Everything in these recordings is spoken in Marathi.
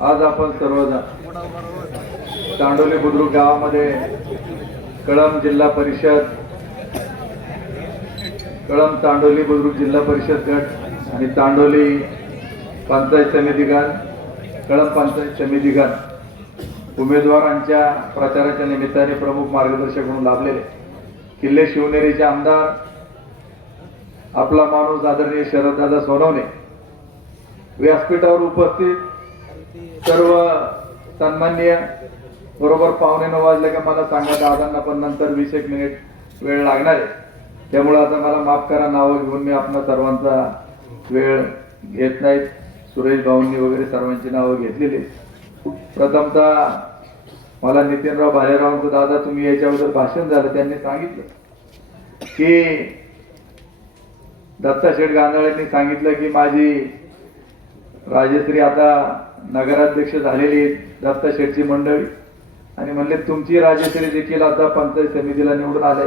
आज आपण सर्वजण तांडोली बुद्रुक गावामध्ये कळंब जिल्हा परिषद, कळंब तांडोली बुद्रुक जिल्हा परिषद गट आणि तांडोली पंचायत समिती गण, कळंब पंचायत समिती गण उमेदवारांच्या प्रचाराच्या निमित्ताने प्रमुख मार्गदर्शक म्हणून लाभलेले किल्ले शिवनेरीचे आमदार आपला माणूस आदरणीय शरददादा सोनवणे, व्यासपीठावर उपस्थित सर्व सन्माननीय, बरोबर 8:45 वाजले का मला सांगा दादांना पण नंतर 20 मिनिट वेळ लागणार आहे, त्यामुळे आता मला माफ करा, नावं घेऊन मी आपणा सर्वांचा वेळ घेत नाहीत. सुरेश भाऊंनी वगैरे सर्वांची नावं घेतलेली. प्रथमतः मला नितीनराव भालेरावांचं दादा तुम्ही याच्या अगोदर भाषण झालं, त्यांनी सांगितलं की दत्ता शेठ गांधाळेंनी सांगितलं की माझी राजश्री आता नगराध्यक्ष झालेली दत्ता शेठची मंडळी, आणि म्हणले तुमची राजश्री देखील आता पंचायत समितीला निवडून आले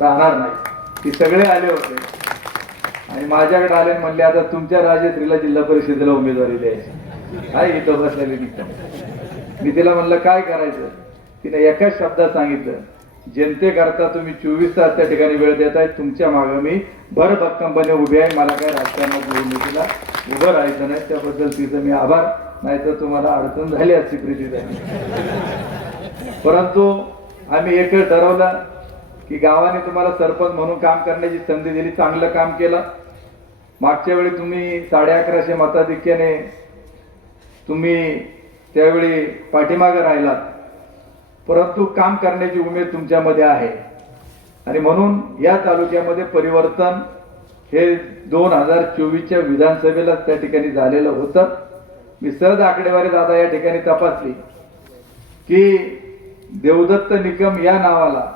राहणार नाही. ती सगळे आले होते आणि माझ्याकडे आले म्हणले आता तुमच्या राजश्रीला जिल्हा परिषदेला उमेदवारी द्यायची. काय इथं बसलेली निघतं. मी तिला म्हणलं काय करायचं, तिने एकाच शब्दात सांगितलं, जनतेकरता तुम्ही 24 तास त्या ठिकाणी वेळ देताय, तुमच्या मागे मी भरभक्कमपणे उभे आहे, मला काय राजकारणात बोलून तिला उभं राहायचं नाही, त्याबद्दल तिचं मी आभार, नाही तर तुम्हाला अडचण झाली असती प्रीतीताई. परंतु आम्ही एक ठरवलं की गावाने तुम्हाला सरपंच म्हणून काम करण्याची संधी दिली, चांगलं काम केलं. मागच्या वेळी तुम्ही 1150 मताधिक्याने तुम्ही त्यावेळी पाठीमागे राहिलात, परंतु काम करण्याची उमेद तुमच्यामध्ये आहे आणि म्हणून या तालुक्यामध्ये परिवर्तन हे 2024च्या विधानसभेला त्या ठिकाणी झालेलं होतं. मी सहज आकडेवारी दादा या ठिकाणी तपासली की देवदत्त निकम या नावाला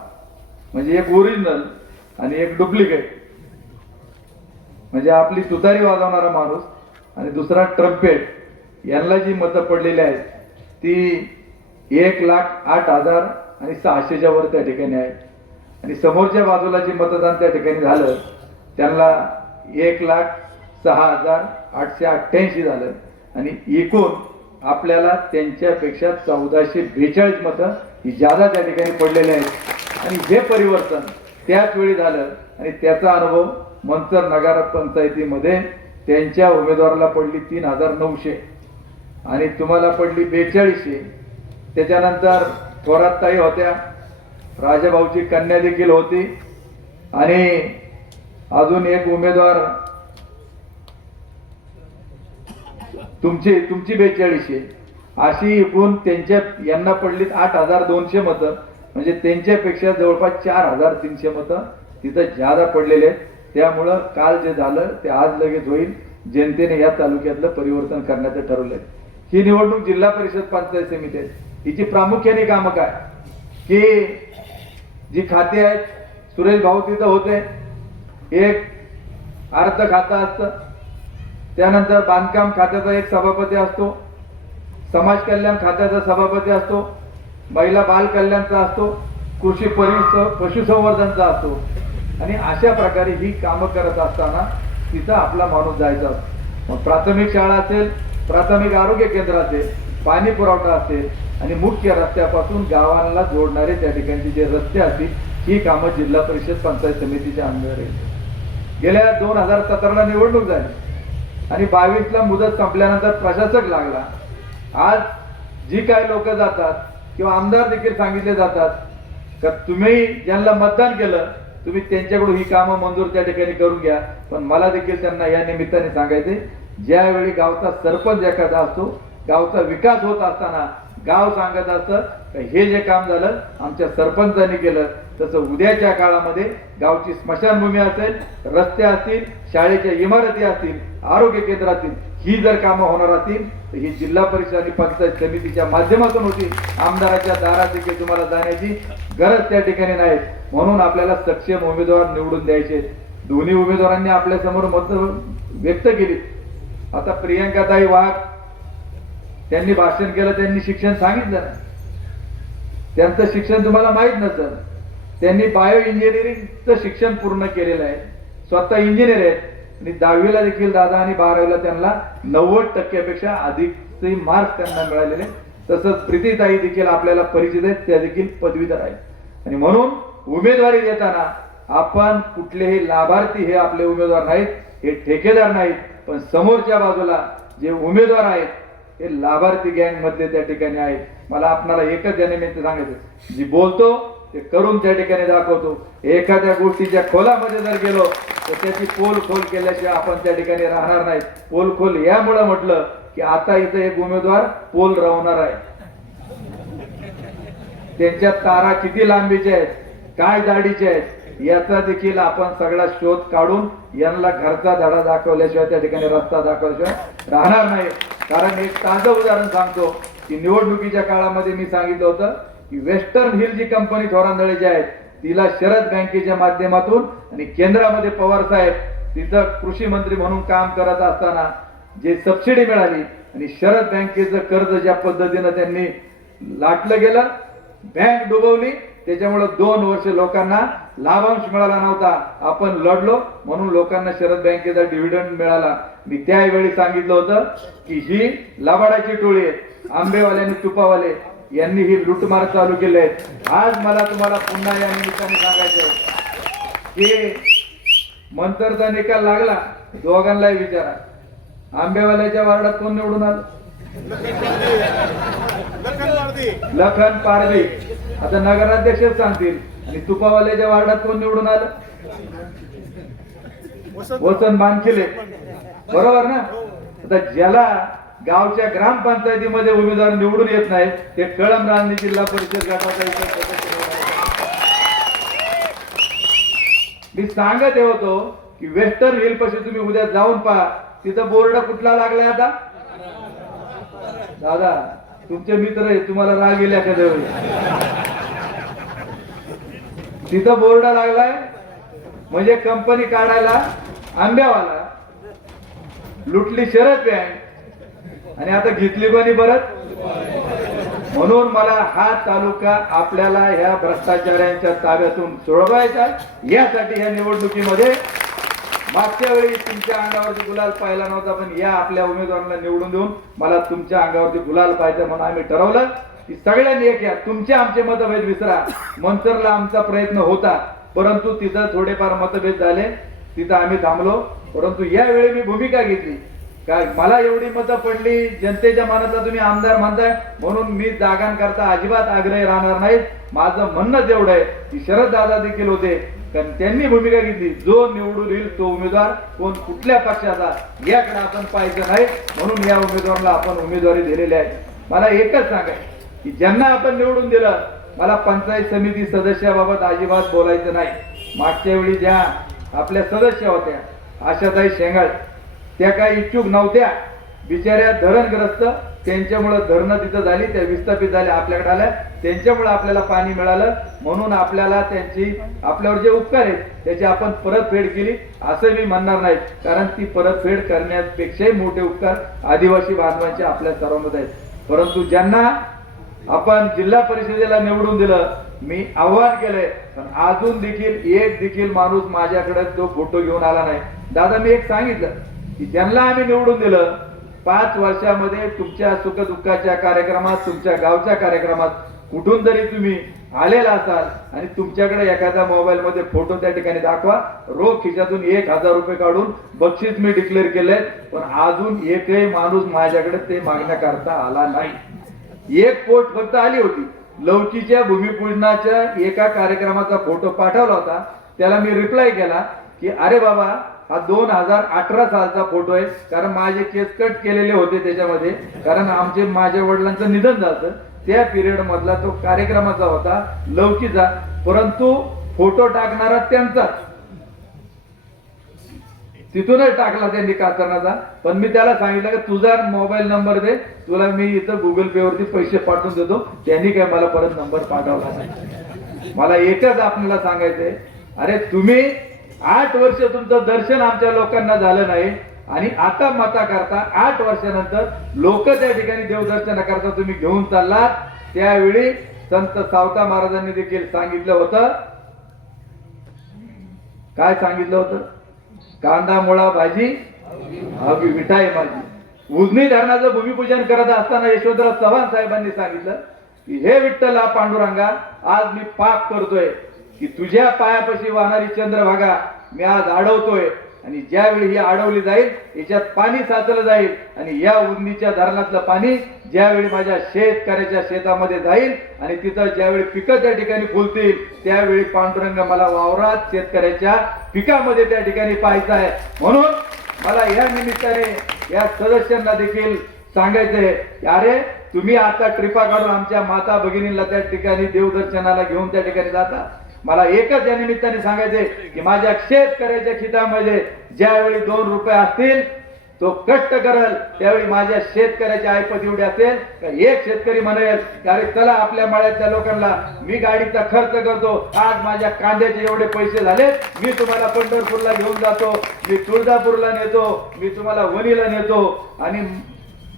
म्हणजे एक ओरिजिनल आणि एक डुप्लिकेट, म्हणजे आपली तुतारी वाजवणारा माणूस आणि दुसरा ट्रम्पेट, यांना जी मतं पडलेली आहेत ती 1,08,600च्या वर त्या ठिकाणी आहे आणि समोरच्या बाजूला जी मतदान त्या ठिकाणी झालं त्यांना 1,06,888 झालं आणि एकूण आपल्याला त्यांच्यापेक्षा 1442 मतं ही जादा त्या ठिकाणी पडलेली आहेत. आणि हे परिवर्तन त्याच वेळी झालं आणि त्याचा अनुभव मंचर नगर पंचायतीमध्ये त्यांच्या उमेदवाराला पडली 3,900 आणि तुम्हाला पडली 4200. त्याच्यानंतर थोरातताई होत्या, राजाभाऊची कन्या देखील होती आणि अजून एक उमेदवार तुमची 4200, अशी एकूण त्यांच्या यांना पडलीत 8,200 मतं, म्हणजे त्यांच्यापेक्षा जवळपास 4,300 मतं तिथं ज्यादा पडलेले आहेत. त्यामुळं काल जे झालं ते आज लगेच होईल. जनतेने या तालुक्यातलं परिवर्तन करण्याचं ठरवलंय. ही निवडणूक जिल्हा परिषद पंचायत समिती आहे, हिची प्रामुख्याने कामं काय की जी खाती आहेत, सुरेश भाऊ तिथं होते, एक अर्थ खातं असतं, त्यानंतर बांधकाम खात्याचा एक सभापती असतो, समाज कल्याण खात्याचा सभापती असतो, महिला बाल कल्याणचा असतो, कृषी पशुसंवर्धनचा असतो आणि अशा प्रकारे ही कामं करत असताना तिथं आपला माणूस जायचा असतो. मग प्राथमिक शाळा असेल, प्राथमिक आरोग्य केंद्र असेल, पाणी पुरवठा असेल आणि मुख्य रस्त्यापासून गावांना जोडणारे त्या ठिकाणचे जे रस्ते असतील ही कामं जिल्हा परिषद पंचायत समितीच्या अंडर आहे. गेल्या 2017ला निवडणूक झाली आणि 22ला मुदत संपल्यानंतर प्रशासक लागला. आज जी काही लोक जातात किंवा आमदार देखील सांगितले जातात का तुम्ही ज्यांना मतदान केलं तुम्ही त्यांच्याकडून ही कामं मंजूर त्या ठिकाणी करून घ्या. पण मला देखील त्यांना या निमित्ताने सांगायचे, ज्यावेळी गावचा सरपंच एखादा असतो, गावचा विकास होत असताना गाव सांगत असतं हे जे काम झालं आमच्या सरपंचांनी केलं, तसं उद्याच्या काळामध्ये गावची स्मशानभूमी असेल, रस्ते असतील, शाळेच्या इमारती असतील, आरोग्य केंद्र असतील, ही जर कामं होणार असतील तर ही जिल्हा परिषद आणि पंचायत समितीच्या माध्यमातून होती. आमदाराच्या दारात देखील तुम्हाला जाण्याची गरज त्या ठिकाणी नाही. म्हणून आपल्याला सक्षम उमेदवार निवडून द्यायचे. दोन्ही उमेदवारांनी आपल्या समोर मत व्यक्त केली. आता प्रियंकाताई वाघ त्यांनी भाषण केलं, त्यांनी शिक्षण सांगितलं, त्यांचं शिक्षण तुम्हाला माहित नसेल, त्यांनी बायो इंजिनिअरिंगचं शिक्षण पूर्ण केलेलं आहे, स्वतः इंजिनियर आहेत आणि 10वीला देखील दादा आणि 12वीला त्यांना 90% अधिकचे मार्क्स त्यांना मिळालेले. तसंच प्रीतीताई देखील आपल्याला परिचित आहेत, त्या देखील पदवीधर आहेत. आणि म्हणून उमेदवारी देताना आपण कुठलेही लाभार्थी हे आपले उमेदवार नाहीत, हे ठेकेदार नाहीत, पण समोरच्या बाजूला जे उमेदवार आहेत हे लाभार्थी गँग मधले त्या ठिकाणी आहेत. मला आपणाला एकच या निमित्त सांगायचं, जी बोलतो ते करून त्या ठिकाणी दाखवतो. एखाद्या गोष्टीच्या खोलामध्ये जर गेलो तर त्याची पोल खोल केल्याशिवाय आपण त्या ठिकाणी राहणार नाही. पोल खोल यामुळे म्हटलं की आता इथं एक उमेदवार पोल रवणार आहे. त्यांच्या तारा किती लांबीच्या आहेत, काय जाडीच्या आहेत, याचा देखील आपण सगळा शोध काढून यांना घरचा धडा दाखवल्याशिवाय त्या ठिकाणी रस्ता दाखवल्याशिवाय राहणार नाही. कारण एक ताजं उदाहरण सांगतो की निवडणुकीच्या काळामध्ये मी सांगितलं होतं की वेस्टर्न हिल जी कंपनी ठोरांदळेची आहे तिला शरद बँकेच्या माध्यमातून आणि केंद्रामध्ये पवार साहेब तिथं कृषी मंत्री म्हणून काम करत असताना जे सबसिडी मिळाली आणि शरद बँकेचं कर्ज ज्या पद्धतीनं त्यांनी लाटलं गेलं, बँक डुबवली, त्याच्यामुळे 2 वर्ष लोकांना लाभांश मिळाला नव्हता. आपण लढलो म्हणून लोकांना शरद बँकेचा डिव्हिडंड मिळाला. मी त्यावेळी सांगितलं होतं की ही लबाडाची टोळी आहे, आंबेवाले आणि तुपावाले यांनी ही लुटमार चालू केले आहेत. आज मला तुम्हाला पुन्हा या निमित्ताने सांगायचं आहे की मंतरचा निकाल लागला, दोघांनाही विचारा, आंबेवाल्याच्या वार्डात कोण निवडून आलं? लखन पारधी. आता नगराध्यक्ष सांगतील. आणि तुपावाल्याच्या वार्डात कोण निवडून आलं? वसंत बानखिले, बरोबर ना? आता ज्याला गावच्या ग्रामपंचायतीमध्ये उमेदवार निवडून येत नाहीत ते कळम रांजणी जिल्हा परिषद गटाचा मी सांगत होतो की वेस्टर्न हिल पाशी तुम्ही उद्या जाऊन पहा, तिथं बोर्ड कुठला लागलाय? आता दादा तुमचे मित्र आहे, तुम्हाला राग गेल्या का देऊ? तिथं बोर्ड लागलाय म्हणजे कंपनी काढायला आंब्यावाला, लुटली शरद बँक आणि आता घेतली कोणी परत? म्हणून मला हा तालुका आपल्याला ह्या भ्रष्टाचारांच्या ताब्यातून सोडवायचा. यासाठी ह्या निवडणुकीमध्ये मागच्या वेळी तुमच्या अंगावरती गुलाल पाहिला नव्हता, पण या आपल्या उमेदवारांना निवडून देऊन मला तुमच्या अंगावरती गुलाल पाहिजे म्हणून आम्ही ठरवलं की सगळ्यांनी एक या. तुमचे आमचे मतभेद विसरा. मंचरला आमचा प्रयत्न होता, परंतु तिथं थोडेफार मतभेद झाले, तिथं आम्ही थांबलो. परंतु यावेळी मी भूमिका घेतली काय मला एवढी मतं पडली, जनतेच्या मनाचा तुम्ही आमदार म्हणताय म्हणून मी जागांकरता अजिबात आग्रही राहणार नाहीत. माझं म्हणणंच एवढं आहे की शरद दादा देखील होते, कारण त्यांनी भूमिका घेतली जो निवडून येईल तो उमेदवार कोण कुठल्या पक्षाचा याकडे आपण पाहायचं नाही, म्हणून या उमेदवाराला आपण उमेदवारी दिलेली आहे. मला एकच सांगायचं की ज्यांना आपण निवडून दिलं, मला पंचायत समिती सदस्याबाबत अजिबात बोलायचं नाही. मागच्या वेळी ज्या आपल्या सदस्य होत्या आशाताई शेंगाळ, त्या काही इच्छुक नव्हत्या, बिचाऱ्या धरणग्रस्त, त्यांच्यामुळे धरणं तिथं झाली, त्या विस्थापित झाल्या, आपल्याकडे आल्या, त्यांच्यामुळे आपल्याला पाणी मिळालं. म्हणून आपल्याला त्यांची आपल्यावर जे उपकार आहेत त्याची आपण परतफेड केली असं मी म्हणणार नाही, कारण ती परतफेड करण्यापेक्षाही मोठे उपकार आदिवासी बांधवांचे आपल्या सर्वांमध्ये आहेत. परंतु ज्यांना आपण जिल्हा परिषदेला निवडून दिलं, मी आव्हान केलंय, पण अजून देखील एक देखील माणूस माझ्याकडे तो फोटो घेऊन आला नाही. दादा मी एक सांगितलं की ज्यांना आम्ही निवडून दिलं 5 वर्षामध्ये तुमच्या सुखदुःखाच्या कार्यक्रमात, तुमच्या गावच्या कार्यक्रमात कुठून जरी तुम्ही आलेला असाल आणि तुमच्याकडे एखादा मोबाईल मध्ये फोटो त्या ठिकाणी दाखवा, रोख खिशातून 1000 रुपये काढून बक्षीस मी डिक्लेअर केलंय, पण अजून एकही माणूस माझ्याकडे ते मागण्याकरता आला नाही. एक पोस्ट फक्त आली होती, लौकीच्या भूमिपूजनाच्या एका कार्यक्रमाचा फोटो पाठवला होता, त्याला मी रिप्लाय केला की अरे बाबा हा 2018 सालचा फोटो आहे, कारण माझे केस कट केलेले होते त्याच्यामध्ये, कारण माझ्या वडिलांचं निधन झालं त्या पिरियड मधला तो कार्यक्रमाचा होता लौकीचा, परंतु फोटो टाकणारा त्यांचाच, तिथूनच टाकला त्यांनी कातरणाचा. पण मी त्याला सांगितलं की तुझा मोबाईल नंबर दे, तुला मी इथं गुगल पे वरती पैसे पाठवून देतो. त्यांनी काय मला परत नंबर पाठवला नाही. मला एकच आपल्याला सांगायचंय, अरे तुम्ही 8 वर्ष तुमचं दर्शन आमच्या लोकांना झालं नाही आणि आता मता करता 8 वर्षानंतर लोक त्या ठिकाणी देवदर्शन करता तुम्ही घेऊन चाललात. त्यावेळी संत सावता महाराजांनी देखील सांगितलं होतं, काय सांगितलं होतं कांदा मुळा भाजी हवी मिठाई माझी. उजनी धरणाचं भूमिपूजन करत असताना यशवंतराव चव्हाण साहेबांनी सांगितलं की हे विठ्ठला पांडुरंगा, आज मी पाप करतोय की तुझ्या पायापाशी वाहणारी चंद्रभागा मी आज अडवतोय, आणि ज्यावेळी ही अडवली जाईल याच्यात पाणी साचलं जाईल, आणि या उजनीच्या धरणातलं पाणी ज्यावेळी माझ्या शेतकऱ्याच्या शेतामध्ये जाईल आणि तिथं ज्यावेळी पिकं त्या ठिकाणी फुलतील, त्यावेळी पांडुरंग मला वावरात शेतकऱ्याच्या पिकामध्ये त्या ठिकाणी पाहायचं आहे. म्हणून मला या निमित्ताने या सदस्यांना देखील सांगायचंय की अरे तुम्ही आता ट्रिपा काढून आमच्या माता भगिनींना त्या ठिकाणी देवदर्शनाला घेऊन त्या ठिकाणी जाता. मला एकच या निमित्ताने सांगायचंय की माझ्या शेतकऱ्याच्या खितामध्ये ज्यावेळी 2 रुपये असतील तो कष्ट करेल, त्यावेळी माझ्या शेतकऱ्याची ऐपत एवढी असेल का एक शेतकरी म्हणेल की अरे चला आपल्या माळ्यातल्या लोकांना मी गाडीचा खर्च करतो, आज माझ्या कांद्याचे एवढे पैसे झाले, मी तुम्हाला पंढरपूरला घेऊन जातो, मी तुळजापूरला नेतो, मी तुम्हाला वणीला नेतो. आणि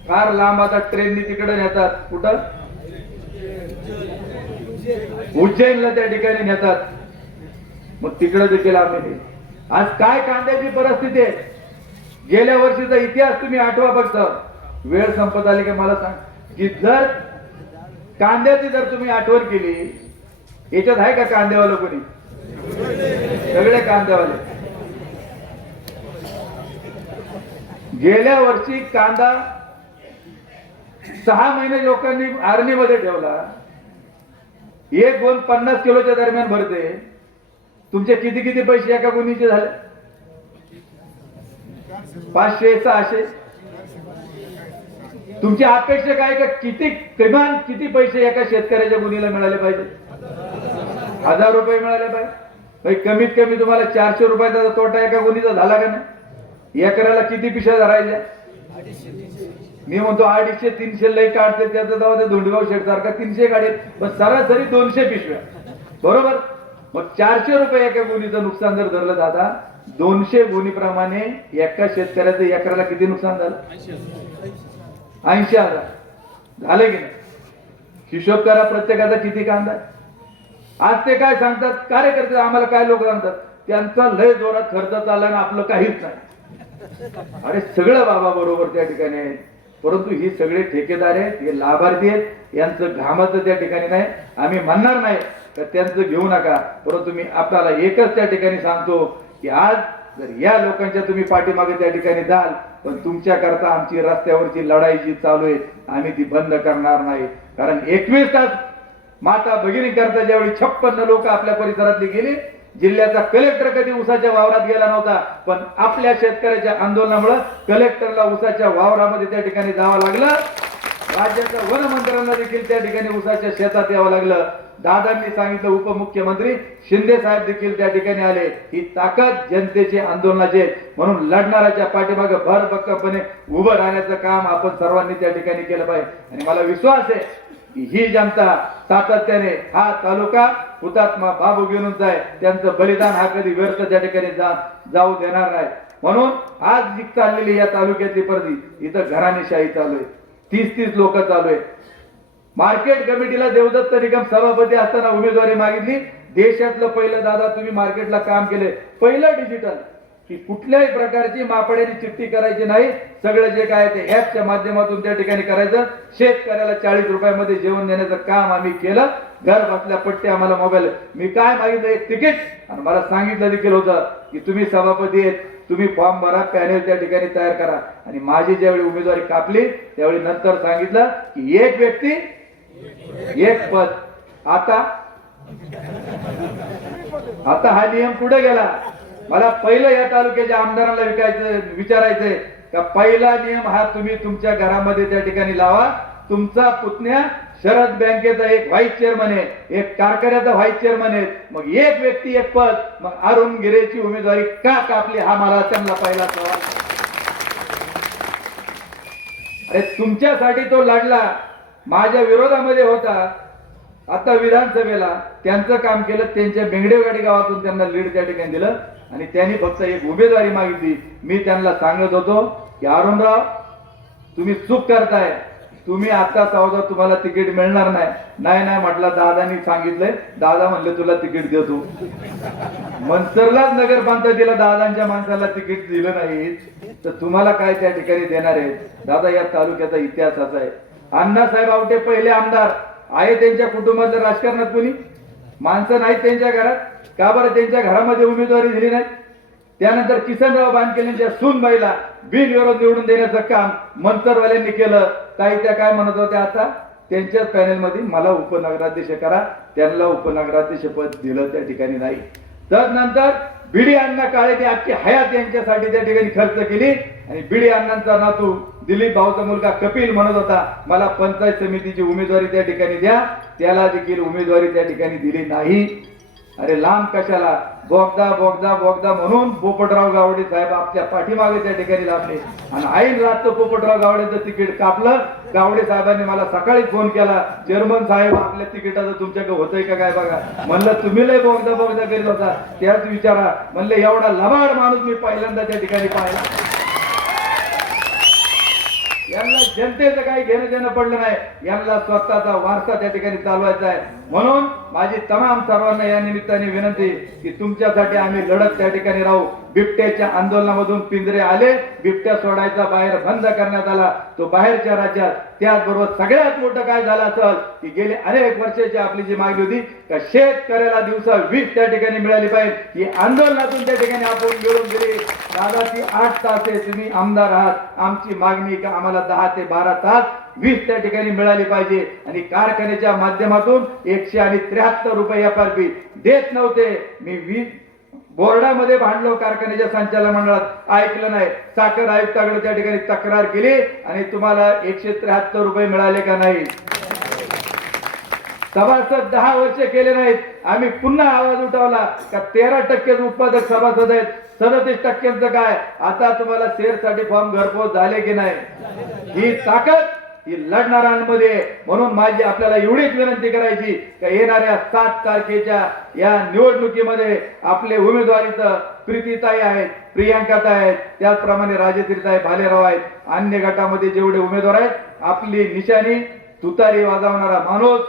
फार लांब आता ट्रेननी तिकडे नेतात, कुठं उज्जैनला त्या ठिकाणी नेतात. मग तिकडे देखील आम्ही आज काय कांद्याची परिस्थिती आहे, गेल्या वर्षीचा इतिहास तुम्ही आठवा. फक्त वेळ संपत आली की मला सांग की जर कांद्याची जर तुम्ही आठवण केली, याच्यात आहे का कांद्यावाला कोणी? सगळे कांद्यावाले. गेल्या वर्षी कांदा 6 महिने लोकांनी आर्मीमध्ये ठेवला, एक गोण 50 किलोच्या दरम्यान भरते. तुमचे किती किती पैसे एका गुणीचे झाले? 500 600. तुमची अपेक्षा काय का किती किमान किती पैसे एका शेतकऱ्याच्या गुणीला मिळाले पाहिजे? 1000 रुपये मिळाले पाहिजे. कमीत कमी तुम्हाला 400 रुपयाचा तोटा एका गुणीचा झाला का नाही? एकराला किती पिशव्या धरायच्या? मी म्हणतो 250 300 लई काढते, त्याचा जाऊ ते धोंडीभाऊ शेठ सारखा 300 काढेल, पण सरासरी 200 पिशव्या, बरोबर. मग 400 रुपये एका गुणीचं नुकसान जर धरलं दादा, 200 गुणीप्रमाणे एका शेतकऱ्याचं एकराला किती नुकसान झालं? 80,000 झाले की नाही? हिशोब करा प्रत्येकाचा किती कांदा. आज ते काय सांगतात, कार्यकर्ते आम्हाला काय लोक सांगतात त्यांचा लय जोरात खर्च चालला आणि आपलं काहीच नाही. अरे सगळं बाबा बरोबर त्या ठिकाणी आहे, परंतु ही सगळे ठेकेदार आहेत, हे लाभार्थी आहेत, यांचं घामाचं त्या ठिकाणी नाही. आम्ही म्हणणार नाही तर त्यांचं घेऊ नका, परंतु मी आपल्याला एकच त्या ठिकाणी सांगतो की आज जर या लोकांच्या तुम्ही पाठीमागे त्या ठिकाणी जाल, पण तुमच्या करता आमची रस्त्यावरची लढाई जी चालू आहे आम्ही ती बंद करणार नाही. कारण 21 तास माता भगिनी करता ज्यावेळी 56 लोक आपल्या परिसरातली गेली, जिल्ह्याचा कलेक्टर कधी उसाच्या वावरात गेला नव्हता, पण आपल्या शेतकऱ्याच्या आंदोलनामुळे कलेक्टरला उसाच्या वावरामध्ये त्या ठिकाणी जावं लागलं. राज्याच्या वनमंत्र्यांना देखील त्या ठिकाणी उसाच्या शेतात यावं लागलं. दादांनी सांगितलं, उपमुख्यमंत्री शिंदे साहेब देखील त्या ठिकाणी आले. ही ताकद जनतेचे आंदोलनाचे, म्हणून लढणाऱ्याच्या पाठीमागे भरभक्कमपणे उभं राहण्याचं काम आपण सर्वांनी त्या ठिकाणी केलं पाहिजे. आणि मला विश्वास आहे की ही जनता सातत्याने हा तालुका हुतात्मा बाबू गिरणूंचा आहे, त्यांचं बलिदान हा कधी व्यर्थ त्या ठिकाणी जाऊ देणार नाही. म्हणून आज जी चाललेली या तालुक्याची परिस्थिती, इथं घराणेशाही चालू आहे, 30-30 लोक चालू आहे. मार्केट कमिटीला देवदत्त निकम सभापती असताना उमेदवारी मागितली. देशातलं पहिलं दादा तुम्ही मार्केटला काम केले, पहिलं डिजिटल, की कुठल्याही प्रकारची मापड्याने चिठ्ठी करायची नाही, सगळं जे काय ते ऍपच्या माध्यमातून त्या ठिकाणी करायचं. शेतकऱ्याला 40 रुपयामध्ये जेवण देण्याचं काम आम्ही केलं. घर बसल्या पट्टे आम्हाला मोबाईल. मी काय मागितलं, एक तिकीट, आणि मला सांगितलं देखील होतं की तुम्ही सभापती आहेत, तुम्ही फॉर्म भरा, पॅनेल त्या ठिकाणी तयार करा. आणि माझी ज्यावेळी उमेदवारी कापली त्यावेळी नंतर सांगितलं की एक व्यक्ती एक पद. आता हा नियम पुढे गेला. मला पहिलं या तालुक्याच्या आमदारांना विचारायचंय का पहिला नियम हा तुम्ही तुमच्या घरामध्ये त्या ठिकाणी लावा. तुमचा पुतण्या शरद बँकेचा एक व्हाईस चेअरमन आहे, एक कारखान्याचा व्हाईस चेअरमन आहे, मग एक व्यक्ती एक पद. मग अरुण गिरेची उमेदवारी का कापली हा मला त्यांना पहिला सवाल. अरे तुमच्यासाठी तो लढला, माझ्या विरोधामध्ये होता. आता विधानसभेला त्यांचं काम केलं, त्यांच्या बेंगडेवाडी गावातून त्यांना लीड त्या ठिकाणी दिलं आणि त्यांनी फक्त एक उमेदवारी मागितली. मी त्यांना सांगत होतो की अरुणराव तुम्ही चूक करताय, तुम्ही आता सावधा तुम्हाला तिकीट मिळणार नाही. नाही नाही म्हटलं, दादानी सांगितलंय, दादा म्हणले तुला तिकीट देतो. मनसरलाच नगरपंचायतीला दादांच्या माणसाला तिकीट दिलं नाही तर तुम्हाला काय त्या ठिकाणी देणार आहे? दादा, या तालुक्याचा इतिहास असा आहे. अण्णासाहेब आवटे पहिले आमदार आहे, त्यांच्या कुटुंबातल्या राजकारणात कोणी माणसं नाहीत त्यांच्या घरात. का बरं त्यांच्या घरामध्ये उमेदवारी दिली नाही? त्यानंतर किसनराव बानकेलेंच्या सूनबाईला बिनविरोध निवडून देण्याचं काम मनसरवाल्यांनी केलं. ताई त्या काय म्हणत होत्या आता त्यांच्याच पॅनेलमध्ये, मला उपनगराध्यक्ष करा. त्यांना उपनगराध्यक्ष पद दिलं त्या ठिकाणी नाही. तदनंतर बिडी अण्णा काळे ते अख्खी हयात यांच्यासाठी त्या ठिकाणी खर्च केली. आणि बिडी अण्णांचा नातू दिलीप भाऊचा मुलगा कपिल म्हणत होता मला पंचायत समितीची उमेदवारी त्या ठिकाणी द्या. त्याला देखील उमेदवारी त्या ठिकाणी दिली नाही. अरे लांब कशाला, बोगदा बोगदा बोगदा म्हणून पोपटराव गावडे साहेब आपल्या पाठीमागे त्या ठिकाणी लागले आणि ऐन रात्र पोपटराव गावडेचं तिकीट कापलं. गावडे साहेबांनी मला सकाळी फोन केला, चेअरमन साहेब आपल्या तिकिटाचं तुमच्याकडे होतंय का काय बघा. म्हणलं तुम्ही लय बोगदा बोगदा करीत होता, त्याच विचारा. म्हणलं एवढा लबाड माणूस मी पहिल्यांदा त्या ठिकाणी पाहिला. यांना जनतेचं काही घेणं देणं पडलं नाही, यांना स्वतःचा वारसा त्या ठिकाणी चालवायचा आहे. म्हणून माझी तमाम सर्वांना या निमित्ताने विनंती की तुमच्यासाठी आम्ही लढत त्या ठिकाणी राहू. बिबट्याच्या आंदोलनामधून पिंजरे आले, बिबट्या सोडायचा बाहेर बंद करण्यात आला, तो बाहेरच्या राज्यात. त्याचबरोबर सगळ्यात मोठं काय झालं असेल की गेली अनेक वर्षाची आपली जी मागणी होती का शेतकऱ्याला दिवसा 20 त्या ठिकाणी मिळाली पाहिजे, ही आंदोलनातून त्या ठिकाणी आपण मिळवून दिली. दादाची 8 तास आहे, तुम्ही आमदार आहात, आमची मागणी का आम्हाला 10 ते 12 तास 20 त्या ठिकाणी मिळाली पाहिजे. आणि कारखान्याच्या माध्यमातून 173 रुपये FRP देत नव्हते. मी 20 बोर्डामध्ये भांडलो, कारखान्याच्या संचालक मंडळात, ऐकलं नाही. साखर आयुक्ताकडे त्या ठिकाणी तक्रार केली आणि तुम्हाला 173 रुपये मिळाले का नाही? सभासद 10 वर्ष केले नाहीत. आम्ही पुन्हा आवाज उठवला का 13% उत्पादक सभासद आहेत, 37%चं काय? आता तुम्हाला शेअरसाठी फॉर्म घरपोच झाले की नाही? ही ताकद ही लढणाऱ्यांमध्ये. म्हणून माझी आपल्याला एवढीच विनंती करायची का येणाऱ्या 7 तारखेच्या या निवडणुकीमध्ये आपले उमेदवारीचं प्रीतीताई आहेत, प्रियांकाताई आहेत, त्याचप्रमाणे राजश्रीताई भालेराव आहेत. अन्य गटामध्ये जेवढे उमेदवार आहेत, आपली निशाणी तुतारी वाजवणारा माणूस,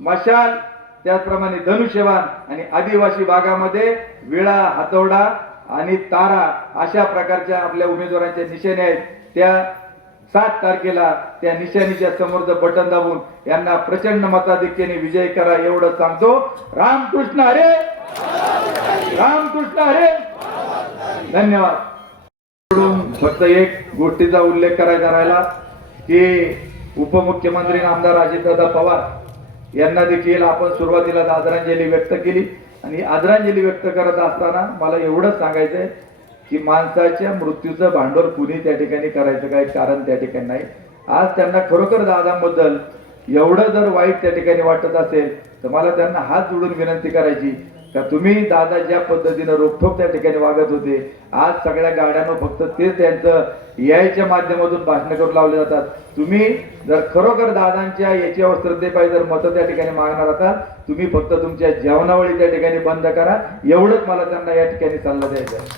मशाल, त्याचप्रमाणे धनुष्यबाण आणि आदिवासी भागामध्ये विळा, हातोडा आणि तारा अशा प्रकारच्या आपल्या उमेदवारांच्या निशाणी आहेत. त्या 7 तारखेला त्या निशाणीच्या समोरचं बटन दाबून यांना प्रचंड मताधिक्याने विजय करा एवढं सांगतो. रामकृष्ण हरे, रामकृष्ण हरे. धन्यवाद. फक्त एक गोष्टीचा उल्लेख करायचा राहिला की उपमुख्यमंत्री आमदार अजितदादा पवार यांना देखील आपण सुरुवातीला आदरांजली व्यक्त केली. आणि आदरांजली व्यक्त करत असताना मला एवढंच सांगायचंय की माणसाच्या मृत्यूचं भांडवल कुणी त्या ठिकाणी करायचं काही कारण त्या ठिकाणी नाही. आज त्यांना खरोखर दादांबद्दल एवढं जर वाईट त्या ठिकाणी वाटत असेल तर मला त्यांना हात जोडून विनंती करायची का तुम्ही दादा ज्या पद्धतीनं रोखठोक त्या ठिकाणी वागत होते, आज सगळ्या गाड्यांवर फक्त तेच त्यांचं यायच्या माध्यमातून भाषण करून लावले जातात. तुम्ही जर खरोखर दादांच्या याच्यावर श्रद्धेपायी जर मतं त्या ठिकाणी मागणार असाल, तुम्ही फक्त तुमच्या जेवणावळी त्या ठिकाणी बंद करा, एवढंच मला त्यांना या ठिकाणी सल्ला द्यायचा आहे.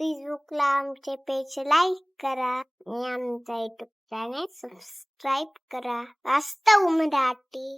फेसबुकला आमचे पेज लाईक करा आणि आमचा युट्यूब चॅनेल सबस्क्राईब करा. वास्तव मराठी.